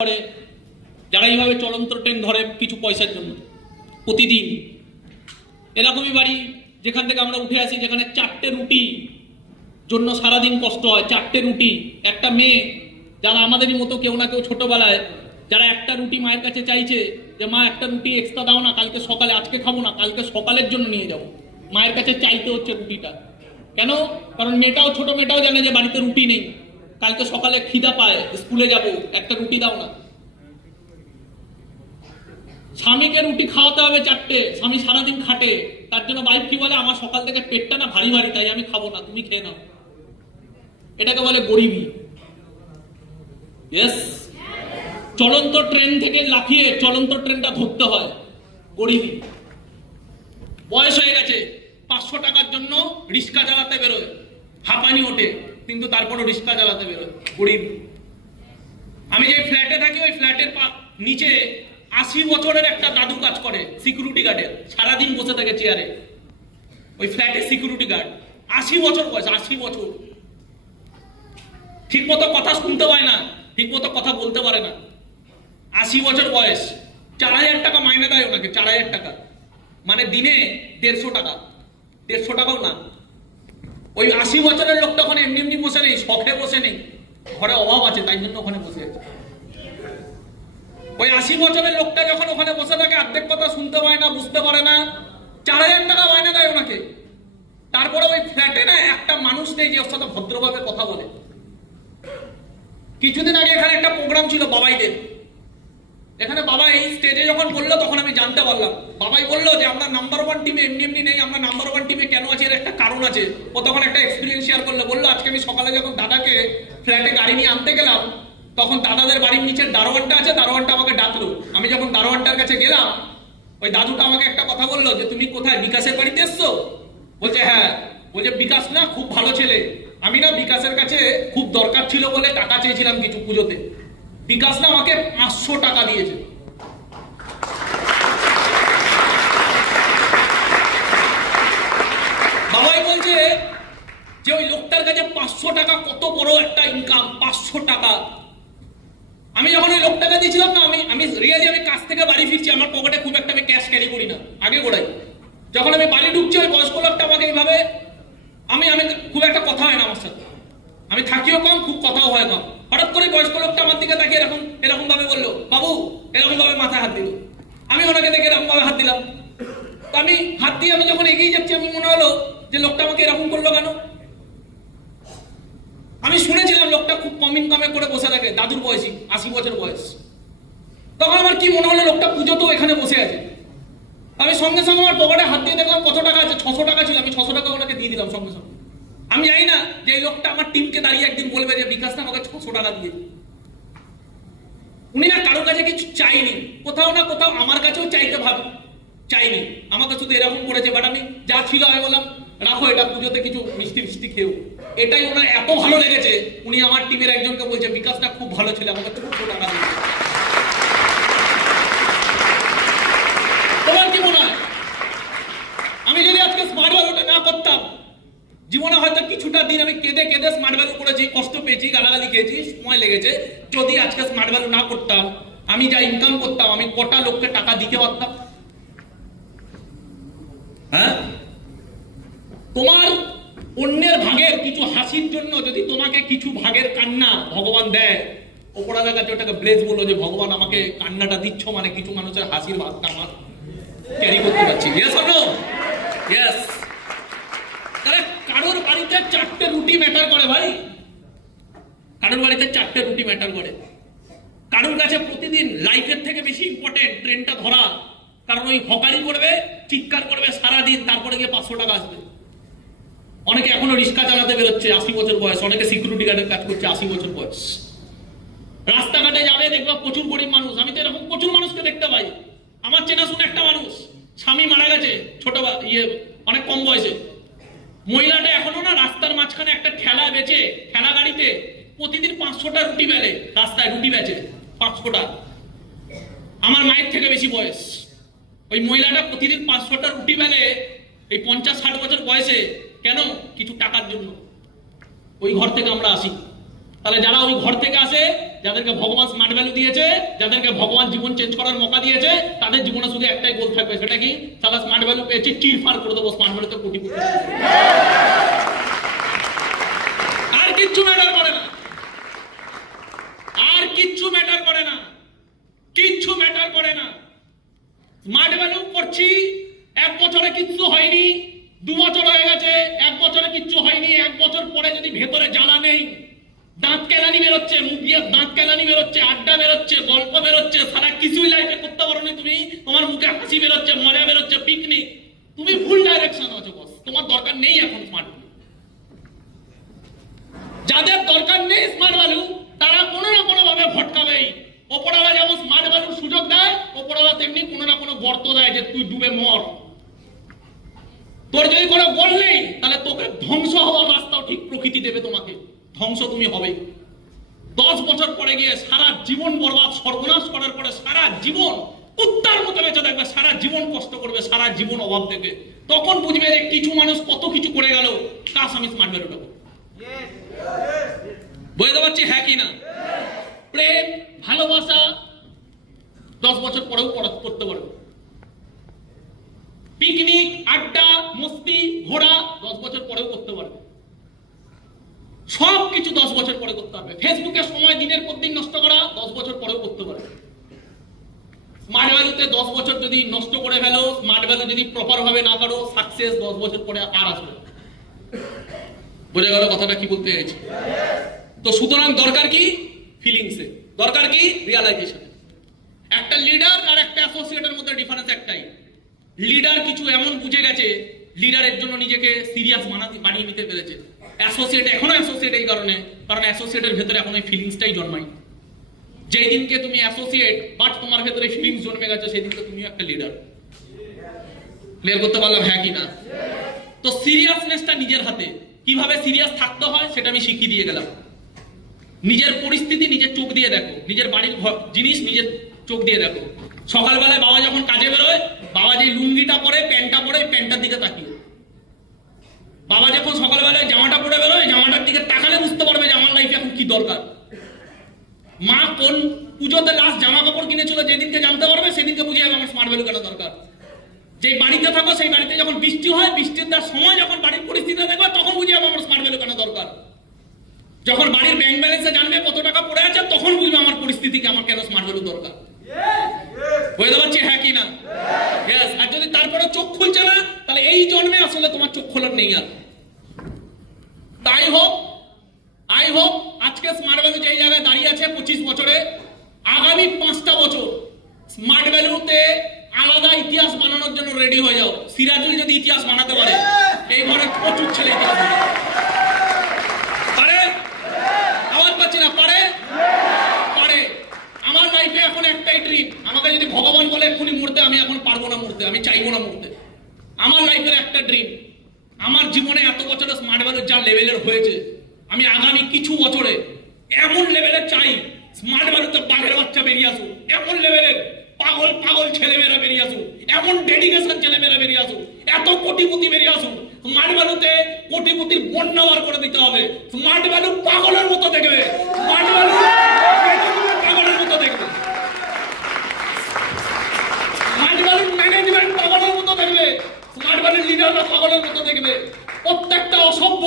করে যারা এইভাবে চলন্ত ট্রেন ধরে কিছু পয়সার জন্য প্রতিদিন এরকমই বাড়ি যেখান থেকে আমরা উঠে আসি, যেখানে 4টে রুটি জন্য সারাদিন কষ্ট হয়। 4টে রুটি, একটা মেয়ে যারা আমাদেরই মতো কেউ না কেউ ছোটবেলায় যারা একটা রুটি মায়ের কাছে চাইছে যে মা একটা রুটি এক্সট্রা দাও না, কালকে সকালে, আজকে খাবো না, কালকে সকালের জন্য নিয়ে যাবো, মায়ের কাছে চাইতে হচ্ছে রুটিটা। কেন? কারণ মেয়েটাও, ছোট মেয়েটাও জানে যে বাড়িতে রুটি নেই, কালকে সকালে খিদা পায়, স্কুলে যাবো, একটা রুটি দাও না। স্বামীকে রুটি খাওয়াতে হবে 4টে, স্বামী সারাদিন খাটে, তার জন্য ওয়াইফ কি বলে, আমার সকাল থেকে পেটটা না ভারী ভারী, তাই আমি খাবো না, তুমি খেয়ে নাও। এটাকে বলে গরিবী। ইয়েস, চলন্ত ট্রেন থেকে লাফিয়ে চলন্ত ট্রেনটা ধরতে হয়, গরিবী। বয়স হয়ে গেছে, 500 টাকার জন্য রিক্সা চালাতে বেরোয়, হাঁপানি ওঠে, কিন্তু তারপরও রিক্সা চালাতে বেরোয়, গরিব। আমি যে ফ্ল্যাটে থাকি, ওই ফ্ল্যাটের নিচে 80 বছরের একটা দাদু কাজ করে, সিকিউরিটি গার্ডের, সারাদিন বসে থাকে চেয়ারে। ওই ফ্ল্যাটের সিকিউরিটি গার্ড, 80 বছর বয়স, 80 বছর। ঠিক মতো কথা শুনতে পায় না, ঠিক মতো কথা বলতে পারে না, 80 বছর বয়স। 4000 টাকা মাইনে দেয় ওনাকে, 4000 টাকা, মানে দিনে 150 টাকা, 150 টাকাও না। ওই 80 বছরের লোকটা ওখানে এমনি এমনি বসে নেই, শখে বসে নেই, ঘরে অভাব আছে, তাই জন্য ওখানে বসে আছে। ওই 80 বছরের লোকটা যখন ওখানে বসে থাকে, অর্ধেক কথা শুনতে পায় না, বুঝতে পারে না, 4000 টাকা মাইনে দেয় ওনাকে। তারপরে ওই ফ্ল্যাটে না একটা মানুষ নেই যে ওর সাথে ভদ্রভাবে কথা বলে। কিছুদিন আগে এখানে একটা প্রোগ্রাম ছিল বাবাইদের, এখানে বাবাই স্টেজে যখন বললো তখন আমি জানতে পারলাম, বাবাই বললো যে আমরা নাম্বার 1 টিমে এমনি এমনি নেই, আমরা নাম্বার 1 টিমে কেন আছি এর একটা কারণ আছে। ও তখন একটা এক্সপিরিয়েন্স শেয়ার করলো, বললো আজকে আমি সকালে যখন দাদাকে ফ্ল্যাটে গাড়ি নিয়ে আনতে গেলাম, তখন দাদাদের বাড়ির নিচের দারোয়ানটা আছে, দারোয়ানটা আমাকে ডাকলো। আমি যখন দারোয়ানটার কাছে গেলাম, ওই দাদুটা আমাকে একটা কথা বললো যে তুমি কোথায়, বিকাশের বাড়িতে এসছো? বলছে হ্যাঁ। বলছে বিকাশ না খুব ভালো ছেলে, আমি না বিকাশের কাছে খুব দরকার ছিল বলে টাকা চেয়েছিলাম কিছু পুজোতে, বিকাশ না আমাকে 500 টাকা দিয়েছে। বাবাই বলছে যে ওই লোকটার কাছে 500 টাকা কত বড় একটা ইনকাম, 500 টাকা। আমি যখন ওই লোকটাকে দিয়েছিলাম না, আমি রিয়েলি আমি কাজ থেকে বাড়ি ফিরছি, আমার পকেটে খুব একটা আমি ক্যাশ ক্যারি করি না, আগে গোড়াই। যখন আমি বাড়ি ঢুকছি, ওই বয়স্ক লোকটা আমাকে এইভাবে, আমি খুব একটা কথা হয় না আমার সাথে, আমি থাকিও কম, খুব কথাও হয় কম। হঠাৎ করে বয়স্ক লোকটা আমার দিকে তাকিয়ে এরকম ভাবে বললো, বাবু, এরকম ভাবে মাথায় হাত দিল। আমি ওনাকে দেখে এরকম ভাবে হাত দিলাম। তো আমি হাত দিয়ে আমি যখন এগিয়ে যাচ্ছি, আমি মনে হলো যে লোকটা আমাকে এরকম করলো কেন। আমি শুনেছিলাম লোকটা খুব কম ইনকামে করে বসে থাকে, দাদুর বয়সী, 80 বছর বয়স। তখন আমার কি মনে হলো, লোকটা পুজো তো এখানে বসে আছে। আমি সঙ্গে সঙ্গে আমার পকেটে হাত দিয়ে দেখলাম কত টাকা আছে, 600 টাকা ছিল। আমি 600 টাকা ওনাকে দিয়ে দিলাম সঙ্গে সঙ্গে। আমি জানি না যে এই লোকটা আমার টিমকে দাঁড়িয়ে একদিন বলবে যে বিকাশ না আমাকে 600 টাকা দিয়ে। উনি না কারোর কাছে কিছু চাইনি, কোথাও না কোথাও আমার কাছেও চাইনি, আমাকে শুধু এরকম করেছে। বাট আমি যা ছিল আমি বললাম রাখো, এটা পুজোতে কিছু মিষ্টি খেও। এটাই ওনার এত ভালো লেগেছে, উনি আমার টিমের একজনকে বলছে বিকাশটা খুব ভালো ছিল, আমাকে 600 টাকা দিয়েছে। তোমার কি মনে হয়, আমি যদি আজকে স্মার্ট ভ্যালুটা না করতাম, জীবনে হয়তো কিছুটা দিন আমি কেঁদে কেঁদে স্মার্ট ভ্যালু করেছি, কষ্ট পেয়েছি, গালাগালি খেয়েছি, সময় লেগেছে। যদি আজকে স্মার্ট ভ্যালু না করতাম, আমি যা ইনকাম করতাম, আমি কটা লোককে টাকা দিতে পারতাম? হ্যাঁ, তোমার অন্যের ভাগের কিছু হাসির জন্য যদি তোমাকে কিছু ভাগের কান্না ভগবান দেয়, ওপরালার কাছে ওটাকে ব্লেস বলো যে ভগবান আমাকে কান্নাটা দিচ্ছ, মানে কিছু মানুষের হাসির ভাগটা আমার ক্যারি করতে পারছি। Yes or no? ইয়েস। তাহলে কারোর বাড়িতে 4টে রুটি ম্যাটার করে ভাই, কারোর বাড়িতে 4টে রুটি ম্যাটার করে। কারোর কাছে প্রতিদিন লাইফের থেকে বেশি ইম্পর্টেন্ট ট্রেনটা ধরা, কারণ ওই হকারি করবে, চিৎকার করবে সারাদিন, তারপরে গিয়ে 500 টাকা আসবে। অনেকে এখনো রিক্সা চালাতে বেরোচ্ছে, 80 বছর বয়স, অনেকে সিকিউরিটি গার্ডের কাজ করছে, 80 বছর বয়স। রাস্তাঘাটে যাবে, দেখবা প্রচুর গরিব মানুষ, আমি তো এরকম প্রচুর মানুষকে দেখতে পাই। আমার চেনাশোনা একটা মানুষ, স্বামী মারা গেছে অনেক কম বয়সে, মহিলাটা এখনো না রাস্তার মাঝখানে একটা ঠেলা বেচে, ঠেলা গাড়িতে প্রতিদিন 500টা রুটি বেলে, রাস্তায় রুটি বেচে 500টা। আমার মায়ের থেকে বেশি বয়স। ওই মহিলাটা প্রতিদিন 500টা রুটি বেলে, এই 50-60 বছর বয়সে। কেন? কিছু টাকার জন্য। ওই ঘর থেকে আমরা আসি। তাহলে যারা ওই ঘর থেকে আসে, যাদেরকে ভগবান স্মার্ট ভ্যালু দিয়েছে, যাদেরকে ভগবান জীবন চেঞ্জ করার মৌকা দিয়েছে, তাদের জীবনে শুধু একটাই গোল থাকবে, সেটা কি? তারা স্মার্ট ভ্যালু পেয়েছে, চিরফার করে দেবো স্মার্ট ভ্যালুতে কোটিপতি। আর কিচ্ছু ম্যাটার করে না, আর কিচ্ছু ম্যাটার করে না, কিচ্ছু ম্যাটার করে না। স্মার্ট ভ্যালু করছি, 1 বছরে কিচ্ছু হয়নি, 2 বছর হয়ে গেছে, 1 বছরে কিচ্ছু হয়নি, 1 বছর পরে যদি ভেতরে জ্বালা নেই, দাঁত কেলানি বেরোচ্ছে, মুখ দিয়ে দাঁত কেলানি বেরোচ্ছে, আড্ডা বেরোচ্ছে, গল্প বেরোচ্ছে, সারা কিছুই লাইফে করতে পারোনি তুমি, তোমার মুখে হাসি বেরোচ্ছে, মজা বেরোচ্ছে, পিকনিক, তুমি ভুল ডাইরেকশন আছো বস। তোমার দরকার নেই এখন স্মার্ট ভ্যালু। যাদের দরকার নেই স্মার্ট ভ্যালু, তারা কোনো না কোনো ভাবে ভটকাবেই। ওপরওয়ালা যেমন স্মার্ট ভ্যালুর সুযোগ দেয়, ওপরওয়ালা তেমনি কোনো না কোনো গর্ত দেয় যে তুই ডুবে মর। তোর যদি কোনো গোল নেই, তাহলে তোকে ধ্বংস হওয়ার রাস্তাও ঠিক প্রকৃতি দেবে, তোমাকে ধ্বংস তুমি হবে। 10 বছর পরে গিয়ে সারা জীবন বরবাদ, সর্বনাশ করার পরে সারা জীবন কুত্তার মতো বেঁচে থাকবে, সারা জীবন কষ্ট করবে, সারা জীবন অভাব দেখবে। তখন বুঝবে যে কিছু মানুষ কত কিছু করে গেল, কাজ আমি স্মার্ট ভ্যালুটা করবো। বুঝতে পারছি হ্যাঁ কি না? প্রেম ভালোবাসা 10 বছর পরেও করতে পারবে। পিকনিক, আড্ডা, মস্তি, ঘোরা 10 বছর পরেও করতে পারবে। সবকিছু 10 বছর পরে করতে পারবে। ফেসবুকে সময় দিনের পর দিন নষ্ট করা 10 বছর পরেও করতে পারবে। স্মার্ট ভ্যালুতে 10 বছর যদি নষ্ট করে ফেলো, স্মার্ট ভ্যালু যদি প্রপার ভাবে না করো, সাকসেস 10 বছর পরে আর আসবে। বুঝে গেল কথাটা কি বলতে চাইছি? তো সুতরাং দরকার কি? ফিলিংসে। দরকার কি? রিয়ালাইজেশন। একটা লিডার আর একটা অ্যাসোসিয়েটের মধ্যে ডিফারেন্স একটাই। লিডার কিছু এমন বুঝে গেছে, লিডারের জন্য নিজেকে সিরিয়াস বানিয়ে নিতে পেরেছে। অ্যাসোসিয়েট এখনো অ্যাসোসিয়েট এই কারণ অ্যাসোসিয়েটের ভেতরে এখন এই ফিলিংসটাই জন্মায়। যেই দিনকে তুমি অ্যাসোসিয়েট বাট তোমার ভেতরে ফিলিংস জন্মে গেছে, সেই দিনকে তুমিও একটা লিডার। ক্লিয়ার করতে পারলাম হ্যাঁ কি না? তো সিরিয়াসনেসটা নিজের হাতে। কিভাবে সিরিয়াস থাকতে হয় সেটা আমি শিখিয়ে দিয়ে গেলাম। নিজের পরিস্থিতি নিজের চোখ দিয়ে দেখো, নিজের বাড়ির জিনিস নিজের চোখ দিয়ে দেখো। সকালবেলায় বাবা যখন কাজে বেরোয়, বাবা যে লুঙ্গিটা পরে, প্যান্টটা পরে, প্যান্টটার দিকে তাকিয়ে। বাবা যখন সকালবেলায় জামাটা পরে বেরোয়, জামাটার দিকে তাকালে বুঝতে পারবে যে আমার লাইফে এখন কি দরকার। মা কোন পুজোতে লাস্ট জামা কাপড় কিনেছিল, যেদিনকে জানতে পারবে সেদিনকে বুঝে যাবে আমার স্মার্ট ভ্যালু কেন দরকার। যে বাড়িতে থাকো, সেই বাড়িতে যখন বৃষ্টি হয়, বৃষ্টির তার সময় যখন বাড়ির পরিস্থিতি দেখবে, তখন বুঝে যাবে আমার স্মার্ট ভ্যালু কেন দরকার। যখন বাড়ির ব্যাংক ব্যালেন্সে জানবে কত টাকা পড়ে আছে, তখন বুঝবে আমার পরিস্থিতিকে আমার কেন স্মার্ট ভ্যালু দরকার। বুঝতে পারছি হ্যাঁ কি না? ইয়েস। আর যদি তারপরে চোখ খুলছে না, তাহলে এই জন্মে আসলে তোমার চোখ খোলার নেই আর। তাই হোক, আই হোপ আজকে স্মার্ট ভ্যালু যেই জায়গায় দাঁড়িয়ে আছে 25 বছরে, আগামী 5টা বছর স্মার্ট ভ্যালুতে আলাদা ইতিহাস বানানোর জন্য রেডি হয়ে যাও। সিরাজুল যদি ইতিহাস বানাতে পারে, এই ঘরের প্রচুর ছেলে ইতিহাস পারে। আওয়াজ পাচ্ছি না? পারে, পারে। আমার লাইফে এখন একটাই ড্রিম, আমাকে যদি ভগবান বলে এক্ষুনি মরতে, আমি এখন পারবো না মরতে, আমি চাইবো না মরতে। আমার লাইফের একটা ড্রিম, আমার জীবনে এত বছরে স্মার্ট ভ্যালু যা লেভেলের হয়েছে, আমি আগামী কিছু বছরে এমন লেভেলের চাই, স্মার্ট ভ্যালুতে বাঘের বাচ্চা বেরিয়ে আসুক, এমন লেভেলের পাগল পাগল ছেলেমেয়েরা বেরিয়ে আসুক, এমন ডেডিকেশন ছেলেমেয়েরা বেরিয়ে আসুক, এত কোটিপতি বেরিয়ে আসুক। স্মার্ট ভ্যালুতে কোটিপতির বন্যা বার করে দিতে হবে। স্মার্ট ভ্যালু পাগলের মতো দেখবে, স্মার্ট ভ্যালু পাগলের মতো দেখবে, স্মার্ট ভ্যালু ম্যানেজমেন্ট পাগলের মতো দেখবে, স্মার্ট ভ্যালুর লিডাররা পাগলের মতো দেখবে। প্রত্যেকটা অসভ্য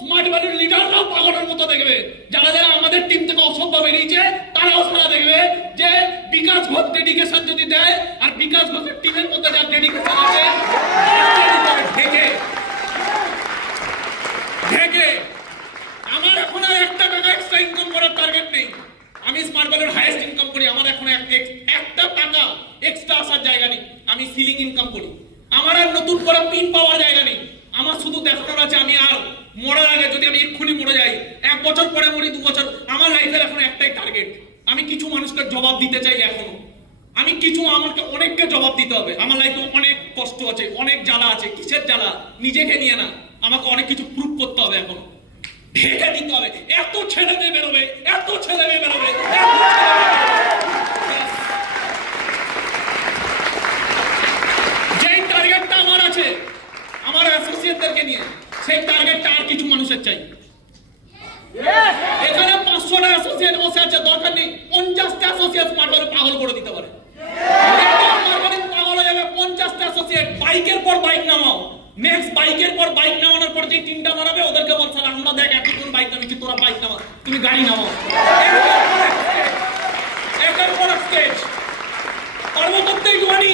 স্মার্ট ভ্যালুর লিডাররাও পাগলের মতো দেখবে। যারা যারা আমাদের টিম থেকে অসভ্য বেরিয়েছে, তারাও সারা দেখবে যে বিকাশ ঘোষ ডেডিকেশন যদি দেয়, আর বিকাশ ঘোষের টিমের মধ্যে যার ডেডিকেশন আছে, ঢেকে ঢেকে। আমার এখন আর 1 টাকা এক্সট্রা ইনকাম করার টার্গেট নেই। আমি স্মার্ট ভ্যালুর হাইয়েস্ট ইনকাম করি, আমার এখন 1 টাকা এক্সট্রা আসার জায়গা নেই। আমি সিলিং ইনকাম করি, আমার আর নতুন করে পিন পাওয়ার জায়গা নেই। আমার শুধু দেখার আছে, আমি আর মরার আগে যদি আমি এক্ষুনি মরে যাই, 1 বছর পরে মরি, 2 বছর, আমার লাইফের এখন একটাই টার্গেট, আমি কিছু মানুষকে জবাব দিতে চাই। এখনো আমি কিছু, আমাকে অনেককে জবাব দিতে হবে। আমার লাইফে অনেক কষ্ট আছে, অনেক জ্বালা আছে। কিসের জ্বালা? নিজেকে নিয়ে না, আমাকে অনেক কিছু প্রুভ করতে হবে, এখন ঢেকে দিতে হবে। এত ছেলে মেয়ে বেরোবে, এত ছেলে মেয়ে বেরোবে, যেই টার্গেটটা আমার আছে আমার অ্যাসোসিয়েটদেরকে নিয়ে, সেই টার্গেটটা আর কিছু মানুষের চাই। এখানে পাগল করে দিতে পারে। মার্কেটিং পাগল হয়ে যাবে। 50টা অ্যাসোসিয়েট বাইকের পর বাইক নামাও, নেক্সট বাইকের পর বাইক নামানোর পর যে তিনটা মারাবে ওদেরকে বলছে আমরা দেখ এখন বাইক নামিয়েছি, তোরা বাইক নামা, তুমি গাড়ি নামাও। একের পর এক স্টেজ পারবো করতে একটুখানি।